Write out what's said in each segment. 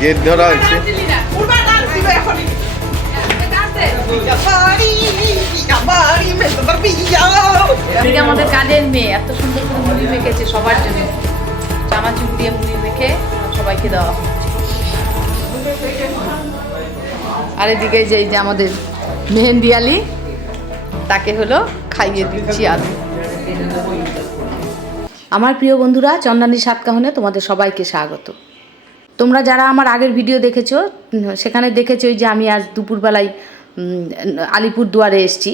Gate ধরা হচ্ছে। আমাদের কাজের মেয়ে এত সুন্দর করে মুড়ি মেখেছে সবার জন্য, চানাচুর দিয়ে মুড়ি মেখে সবাইকে দেওয়া হচ্ছে। আর এদিকে যে আমাদের মেহেন্দি আলী, তাকে হলো খাইয়ে দিচ্ছি। আর আমার প্রিয় বন্ধুরা, চন্দানী সাতকাহনে তোমাদের সবাইকে স্বাগত। তোমরা যারা আমার আগের ভিডিও দেখেছো সেখানে দেখেছো যে আমি আজ দুপুরবেলায় আলিপুরদুয়ারে এসেছি।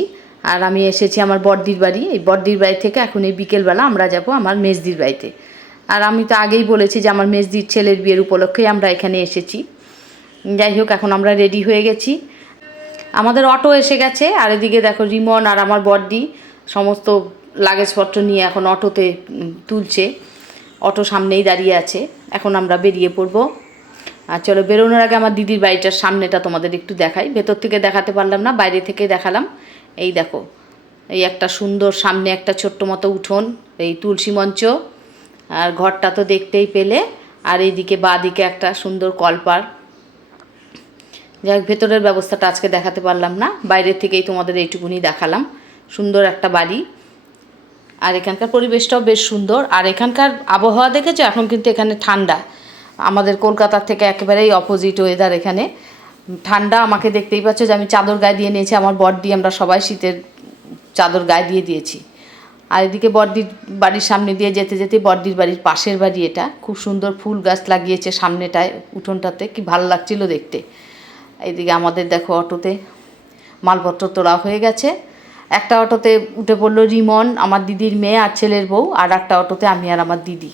আর আমি এসেছি আমার বড়দির বাড়ি। এই বড়দির বাড়ি থেকে এখন এই বিকেলবেলা আমরা যাব আমার মেজদির বাড়িতে। আর আমি তো আগেই বলেছি যে আমার মেজদির ছেলের বিয়ের উপলক্ষেই আমরা এখানে এসেছি। যাই হোক, এখন আমরা রেডি হয়ে গেছি, আমাদের অটো এসে গেছে। আর এদিকে দেখো রিমন আর আমার বড়দি সমস্ত লাগেজপত্র নিয়ে এখন অটোতে তুলছে। অটো সামনেই দাঁড়িয়ে আছে, এখন আমরা বেরিয়ে পড়ব। আর চলো, বেরোনোর আগে আমার দিদির বাড়িটার সামনেটা তোমাদের একটু দেখাই। ভেতর থেকে দেখাতে পারলাম না, বাইরে থেকে দেখালাম। এই দেখো, এই একটা সুন্দর সামনে একটা ছোট্ট মতো উঠোন, এই তুলসী মঞ্চ, আর ঘরটা তো দেখতেই পেলে। আর এইদিকে বাঁ দিকে একটা সুন্দর কলপার। যাই হোক, ভেতরের ব্যবস্থাটা আজকে দেখাতে পারলাম না, বাইরের থেকেই তোমাদের এইটুকুনি দেখালাম। সুন্দর একটা বাড়ি, আর এখানকার পরিবেশটাও বেশ সুন্দর। আর এখানকার আবহাওয়া দেখেছো, এখন কিন্তু এখানে ঠান্ডা। আমাদের কলকাতার থেকে একেবারেই অপোজিট ওয়েদার। এখানে ঠান্ডা, আমাকে দেখতেই পাচ্ছ যে আমি চাদর গায়ে দিয়ে নিয়েছি, আমার বড়দি আমরা সবাই শীতের চাদর গায়ে দিয়ে দিয়েছি। আর এদিকে বড়দির বাড়ির সামনে দিয়ে যেতে যেতে, বড়দির বাড়ির পাশের বাড়ি এটা, খুব সুন্দর ফুল গাছ লাগিয়েছে সামনেটায়, উঠোনটাতে, কি ভালো লাগছিল দেখতে। এইদিকে আমাদের দেখো অটোতে মালপত্র তোলা হয়ে গেছে। একটা অটোতে উঠে পড়লো রিমন, আমার দিদির মেয়ে আর ছেলের বউ, আর একটা অটোতে আমি আর আমার দিদি।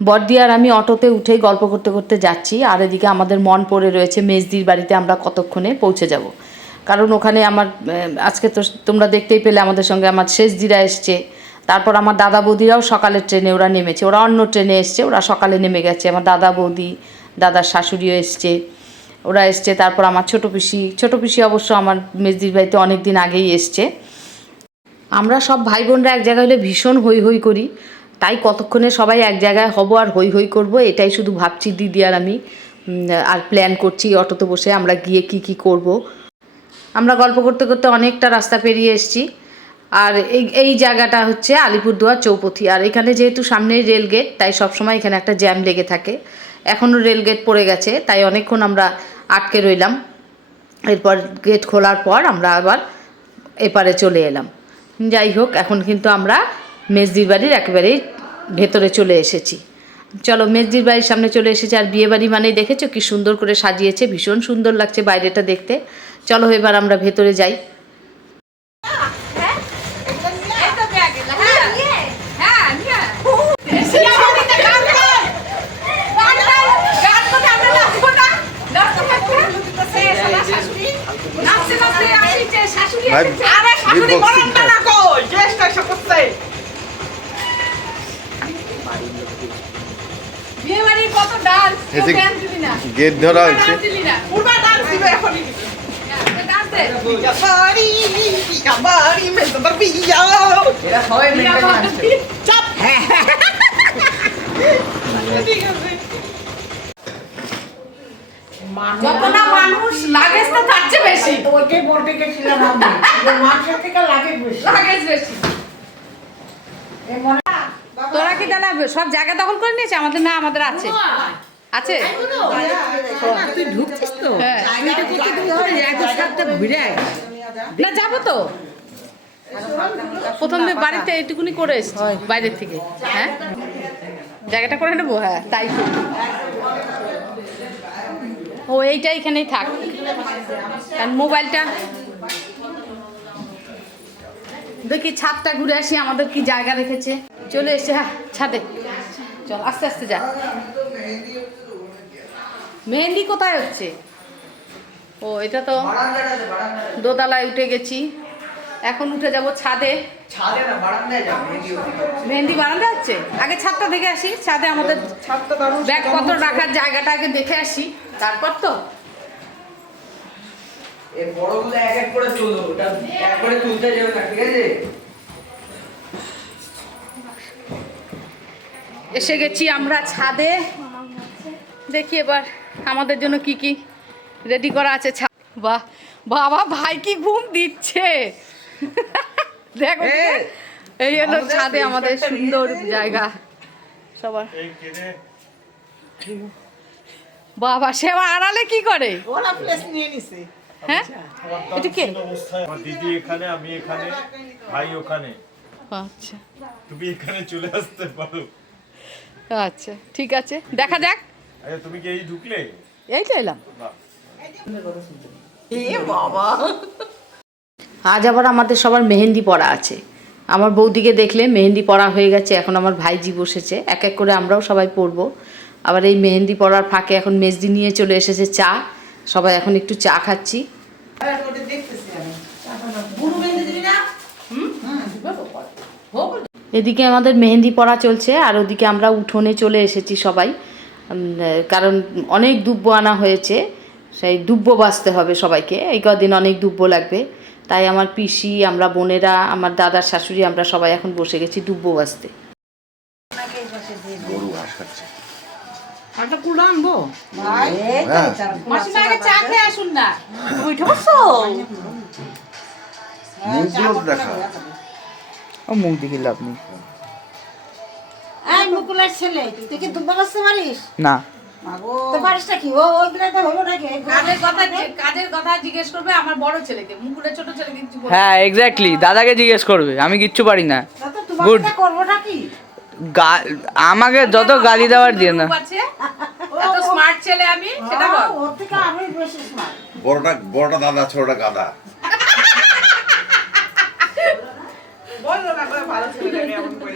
বড়দি আর আমি অটোতে উঠেই গল্প করতে করতে যাচ্ছি। আর এদিকে আমাদের মন পড়ে রয়েছে মেজদির বাড়িতে আমরা কতক্ষণে পৌঁছে যাব। কারণ ওখানে আমার আজকে তো তোমরা দেখতেই পেলে আমাদের সঙ্গে আমার শেষদিরা এসছে। তারপর আমার দাদা বৌদিরাও সকালের ট্রেনে ওরা নেমেছে, ওরা অন্য ট্রেনে এসছে, ওরা সকালে নেমে গেছে। আমার দাদা বৌদি, দাদার শাশুড়িও এসছে, ওরা এসছে। তারপর আমার ছোটো পিসি অবশ্য আমার মেজদির বাড়িতে অনেক দিন আগেই এসছে। আমরা সব ভাই বোনরা এক জায়গায় হলে ভীষণ হই হই করি, তাই কতক্ষণে সবাই এক জায়গায় হব আর হই হই করব, এটাই শুধু ভাবছি দিদি আর আমি। আর প্ল্যান করছি অটোতে বসে আমরা গিয়ে কি করব। আমরা গল্প করতে করতে অনেকটা রাস্তা পেরিয়ে এসেছি। আর এই জায়গাটা হচ্ছে আলিপুরদুয়ার চৌপথি। আর এখানে যেহেতু সামনেই রেলগেট, তাই সবসময় এখানে একটা জ্যাম লেগে থাকে। এখনও রেলগেট পড়ে গেছে, তাই অনেকক্ষণ আমরা আটকে রইলাম। এরপর গেট খোলার পর আমরা আবার এপারে চলে এলাম। যাই হোক, এখন কিন্তু আমরা মেজদির বাড়ির একেবারেই ভেতরে চলে এসেছি। চলো, মেজদির বাড়ির সামনে চলে এসেছি। আর বিয়ে বাড়ি মানেই দেখেছো কি সুন্দর করে সাজিয়েছে, ভীষণ সুন্দর লাগছে বাইরেটা দেখতে। চলো এবার আমরা ভেতরে যাই। গেট ধরা হচ্ছে। যত না মানুষ লাগেজ তো তার চেয়ে বেশি। ওইটাই বলতে গেছিলাম আমি, মানুষের থেকে লাগেজ বেশি। তোরা কি তাহলে সব জায়গা দখল করে নিয়েছে? আমাদের না, আমাদের আছে আছে। তুই ঢুকছিস তো, না যাবো তো, প্রথমে বাড়িতে এইটুকুনি করে এসছি বাইরের থেকে। হ্যাঁ, জায়গাটা করে নেবো। হ্যাঁ, তাই ও এইটা এখানেই থাক। কারণ মোবাইলটা দেখি, ছাদটা ঘুরে আসি, আমাদের কি জায়গা রেখেছে। চলে এসছে, হ্যাঁ ছাদে। চল আস্তে আস্তে যা। মেহেন্দি কোথায় হচ্ছে? ও, এটা তো দোতলায় উঠে গেছি, এখন উঠে যাব ছাদে। মেহেন্দি বারান্দা হচ্ছে, আগে ছাদটা দেখে আসি। ছাদে আমাদের ব্যাগপত্র রাখার জায়গাটা আগে দেখে আসি, তারপর তো এই বড়গুলো এক এক করে তোলো, ওটা এক করে তুলতে যাবে না, ঠিক আছে? এসে গেছি আমরা ছাদে। দেখি এবার আমাদের জন্য কি কি রেডি করা আছে। বাহ বাবা, ভাই কি ঘুম দিচ্ছে দেখো। এই হলো ছাদে আমাদের সুন্দর জায়গা সবার। বাবা, সে আড়ালে কি করে? ওরা প্লেস নিয়ে নিছে। হ্যাঁ, এটা কে? আমার দিদি এখানে, আমি এখানে, ভাই ওখানে। আচ্ছা তুমি এখানে চলে আসতে পারো। আচ্ছা ঠিক আছে, দেখা যাক। আচ্ছা, তুমি কি এই ঢুকলে? এই তো এলাম। এ বাবা, আজ আবার আমাদের সবার মেহেন্দি পড়া আছে। আমার বৌদিকে দেখলে মেহেন্দি পড়া হয়ে গেছে, এখন আমার ভাইজি বসেছে, এক এক করে আমরাও সবাই পড়বো। আবার এই মেহেন্দি পড়ার ফাঁকে এখন মেজদি নিয়ে চলে এসেছে চা। সবাই এখন একটু চা খাচ্ছি। ওটা দেখতেছি আমি। বুড়ো মেহেন্দি দিবি না? এদিকে আমাদের মেহেন্দি পড়া চলছে, আর ওদিকে আমরা উঠোনে চলে এসেছি সবাই। কারণ অনেক দুব্বো আনা হয়েছে, সেই দুব্বো বাছতে হবে সবাইকে। এই কদিন অনেক দুব্বো লাগবে, তাই আমার পিসি, আমরা বোনেরা, আমার দাদার শাশুড়ি, আমরা সবাই এখন বসে গেছি দুব্বো বাছতে। গরু ঘাস খাচ্ছে। একটা কুড়া আনবো ভাই। মাসিমা আগে চা খেয়ে আসুন না। উঠে বসো। মুখগুলো দেখা। ও মুখ দেখি লাভ নেই। এই মুকুলের ছেলে, তুই কি দুব্বা বাজতে পারিস? না। মাগো, তো পারিসটা কি? ও ওইগুলা তো হলো নাকি? কাজের কথা জিজ্ঞেস করবে আমার বড় ছেলেকে, মুকুলের ছোট ছেলে কিছু বলবে। হ্যাঁ এক্স্যাক্টলি, দাদাকে জিজ্ঞেস করবে, আমি কিচ্ছু পারি না। তো তোমাকে করবোটা কি? আমাকে যত গালি দেওয়ার দিয়ে না। এত স্মার্ট ছেলে আমি, সেটা বল। ওর থেকে আমি বেশি স্মার্ট। বড়টা দাদা, ছোটটা গাদা। বললো না করে ভালো ছেলেটাকে এমন করে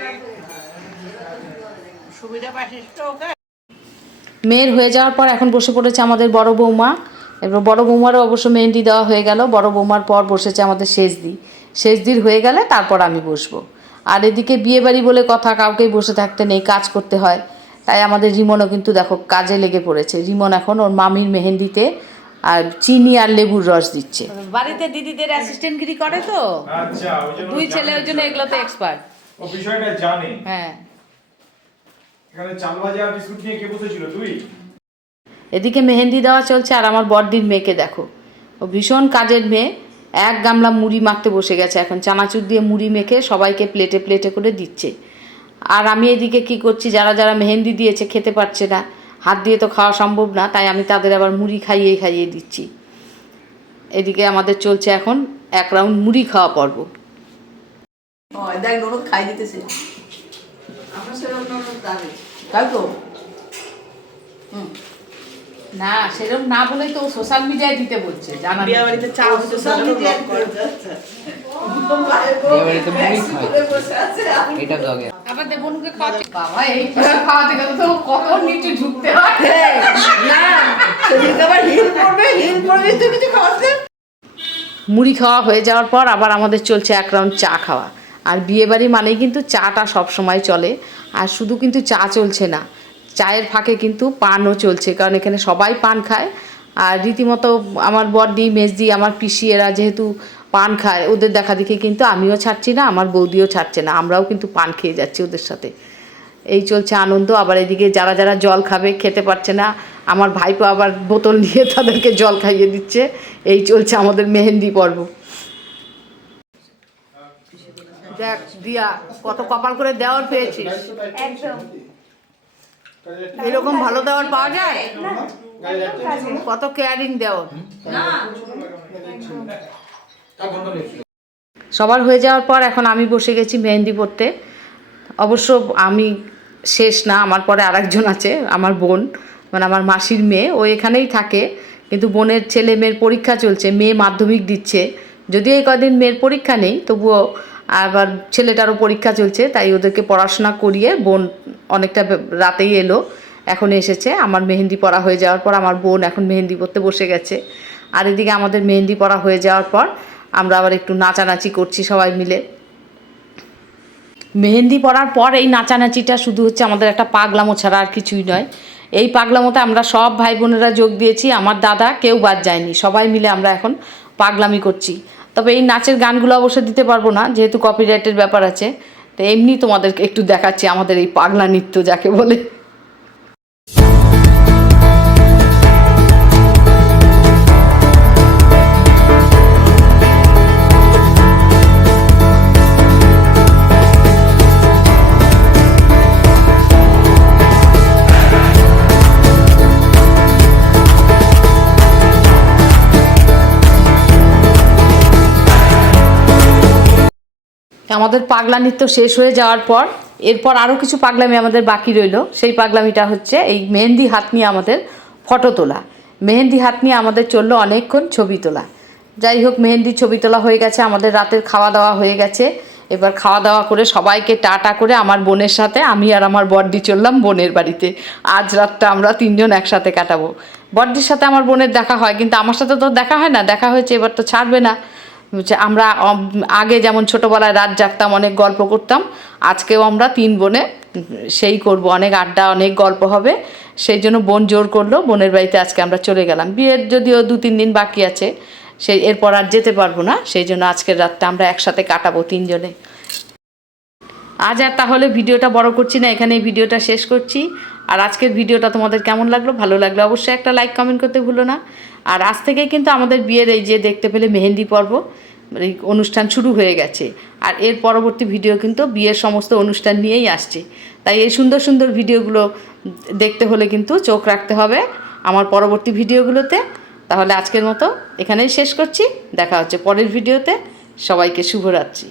সুবিধা পাইছিস তো ওকে। মেয়ের হয়ে যাওয়ার পর এখন বসে পড়েছে আমাদের বড় বৌমা। এবার বড় বৌমারও অবশ্য মেহেন্দি দেওয়া হয়ে গেল। বড় বৌমার পর বসেছে আমাদের শেষদি। শেষদির হয়ে গেলে তারপর আমি বসবো। আর এদিকে বিয়েবাড়ি বলে কথা, কাউকেই বসে থাকতে নেই, কাজ করতে হয়। তাই আমাদের রিমনও কিন্তু দেখো কাজে লেগে পড়েছে। রিমন এখন ওর মামির মেহেন্দিতে আর চিনি আর লেবুর রস দিচ্ছে। বাড়িতে দিদিদের অ্যাসিস্ট্যান্টগিরি করে তো, আচ্ছা, ওই জন্য দুই ছেলে, ওই জন্য এগুলোতে এক্সপার্ট। ও বিষয়টা জানে। হ্যাঁ, এখানে চাল ভাজা আর বিস্কুট নিয়ে কে বসেছিল? তুই? এদিকে মেহেন্দি দেওয়া চলছে। আর আমার বড়দির মেয়েকে দেখো, ও ভীষণ কাজের মেয়ে। এক গামলা মুড়ি মাখতে বসে গেছে এখন, চানাচুর দিয়ে মুড়ি মেখে সবাইকে প্লেটে প্লেটে করে দিচ্ছে। আর আমি এদিকে কি করছি, যারা যারা মেহেন্দি দিয়েছে খেতে পারছে না, হাত দিয়ে তো খাওয়া সম্ভব না, তাই আমি তাদের আবার মুড়ি খাইয়ে খাইয়ে দিচ্ছি। এদিকে আমাদের চলছে এখন এক রাউন্ড মুড়ি খাওয়া পর্ব। দেখ ননদ খাই দিতেছে। আমার সেরকম ননদ দাঁড়ে তাই তো। না, সেরকম না বলেই তো সোশ্যাল মিডিয়ায় দিতে বলছে। জানা বিয়ে বাড়িতে চা সোশ্যাল মিডিয়ায় এটা ব্লগে আবার দেবনুকে খাওয়াতে, বাবা এই কিছু খাওয়াতে গেলে তো কত নিচে ঝুঁকতে হয়। না সেদিকে আবার হিল পড়বে তো কিছু খাওয়াতে। মুড়ি খাওয়া হয়ে যাওয়ার পর আবার আমাদের চলছে এক রাউন্ড চা খাওয়া। আর বিয়েবাড়ি মানেই কিন্তু চাটা সব সময় চলে। আর শুধু কিন্তু চা চলছে না, চায়ের ফাঁকে কিন্তু পানও চলছে, কারণ এখানে সবাই পান খায়। আর রীতিমতো আমার বড়দি, মেজদি, আমার পিসি এরা যেহেতু পান খায়, ওদের দেখা দেখি কিন্তু আমিও ছাড়ছি না, আমার বৌদিও ছাড়ছে না, আমরাও কিন্তু পান খেয়ে যাচ্ছি ওদের সাথে। এই চলছে আনন্দ। আবার এদিকে যারা যারা জল খাবে, খেতে পারছে না, আমার ভাইপো আবার বোতল নিয়ে তাদেরকে জল খাইয়ে দিচ্ছে। এই চলছে আমাদের মেহেন্দি পর্ব। দেখ দিয়া কত কপাল করে দেওয়ার পেয়েছিস। এরকম ভালো দেওয়ার পাওয়া যায়? কত কেয়ারিং দেওয়ার। সবার হয়ে যাওয়ার পর এখন আমি বসে গেছি মেহেন্দি পড়তে। অবশ্য আমি শেষ না, আমার পরে আরেকজন আছে, আমার বোন, মানে আমার মাসির মেয়ে, ও এখানেই থাকে। কিন্তু বোনের ছেলে মেয়ের পরীক্ষা চলছে, মেয়ে মাধ্যমিক দিচ্ছে। যদিও এই কদিন মেয়ের পরীক্ষা নেই, তবুও আবার ছেলেটারও পরীক্ষা চলছে, তাই ওদেরকে পড়াশোনা করিয়ে বোন অনেকটা রাতেই এলো, এখন এসেছে। আমার মেহেন্দি পড়া হয়ে যাওয়ার পর আমার বোন এখন মেহেন্দি পড়তে বসে গেছে। আর এদিকে আমাদের মেহেন্দি পড়া হয়ে যাওয়ার পর আমরা আবার একটু নাচানাচি করছি সবাই মিলে। মেহেন্দি পড়ার পর এই নাচানাচিটা শুধু হচ্ছে আমাদের একটা পাগলামো ছাড়া আর কিছুই নয়। এই পাগলামোতে আমরা সব ভাই বোনেরা যোগ দিয়েছি, আমার দাদা কেউ বাদ যায়নি, সবাই মিলে আমরা এখন পাগলামি করছি। তবে এই নাচের গানগুলো অবশ্য দিতে পারবো না, যেহেতু কপিরাইটের ব্যাপার আছে। তো এমনি তোমাদেরকে একটু দেখাচ্ছি আমাদের এই পাগলা নৃত্য যাকে বলে। আমাদের পাগলা নৃত্য শেষ হয়ে যাওয়ার পর এরপর আরও কিছু পাগলামি আমাদের বাকি রইল। সেই পাগলামিটা হচ্ছে এই মেহেন্দি হাত নিয়ে আমাদের ফটো তোলা। মেহেন্দি হাত নিয়ে আমাদের চললো অনেকক্ষণ ছবি তোলা। যাই হোক, মেহেন্দি ছবি তোলা হয়ে গেছে, আমাদের রাতের খাওয়া দাওয়া হয়ে গেছে। এবার খাওয়া দাওয়া করে সবাইকে টাটা করে আমার বোনের সাথে আমি আর আমার বড়দি চললাম বোনের বাড়িতে। আজ রাতটা আমরা 3 জন একসাথে কাটাবো। বড়দির সাথে আমার বোনের দেখা হয়, কিন্তু আমার সাথে তো দেখা হয় না। দেখা হয়েছে, এবার তো ছাড়বে না। আমরা আগে যেমন ছোটোবেলায় রাত জাগতাম, অনেক গল্প করতাম, আজকেও আমরা 3 বোনে সেই করব, অনেক আড্ডা, অনেক গল্প হবে। সেই জন্য বোন জোর করলো, বোনের বাড়িতে আজকে আমরা চলে গেলাম। বিয়ের যদিও 2-3 দিন বাকি আছে, সেই এরপর আর যেতে পারবো না। সেই জন্য আজকের রাতটা আমরা একসাথে কাটাবো 3 জনে। আজ আর তাহলে ভিডিওটা বড় করছি না, এখানেই ভিডিওটা শেষ করছি। আর আজকের ভিডিওটা তোমাদের কেমন লাগলো? ভালো লাগলো অবশ্যই একটা লাইক কমেন্ট করতে ভুলো না। আর আজ থেকেই কিন্তু আমাদের বিয়ের এই যে দেখতে পেলে মেহেন্দি পর্ব, এই অনুষ্ঠান শুরু হয়ে গেছে। আর এর পরবর্তী ভিডিও কিন্তু বিয়ের সমস্ত অনুষ্ঠান নিয়েই আসছে। তাই এই সুন্দর সুন্দর ভিডিওগুলো দেখতে হলে কিন্তু চোখ রাখতে হবে আমার পরবর্তী ভিডিওগুলোতে। তাহলে আজকের মতো এখানেই শেষ করছি, দেখা হচ্ছে পরের ভিডিওতে। সবাইকে শুভরাত্রি।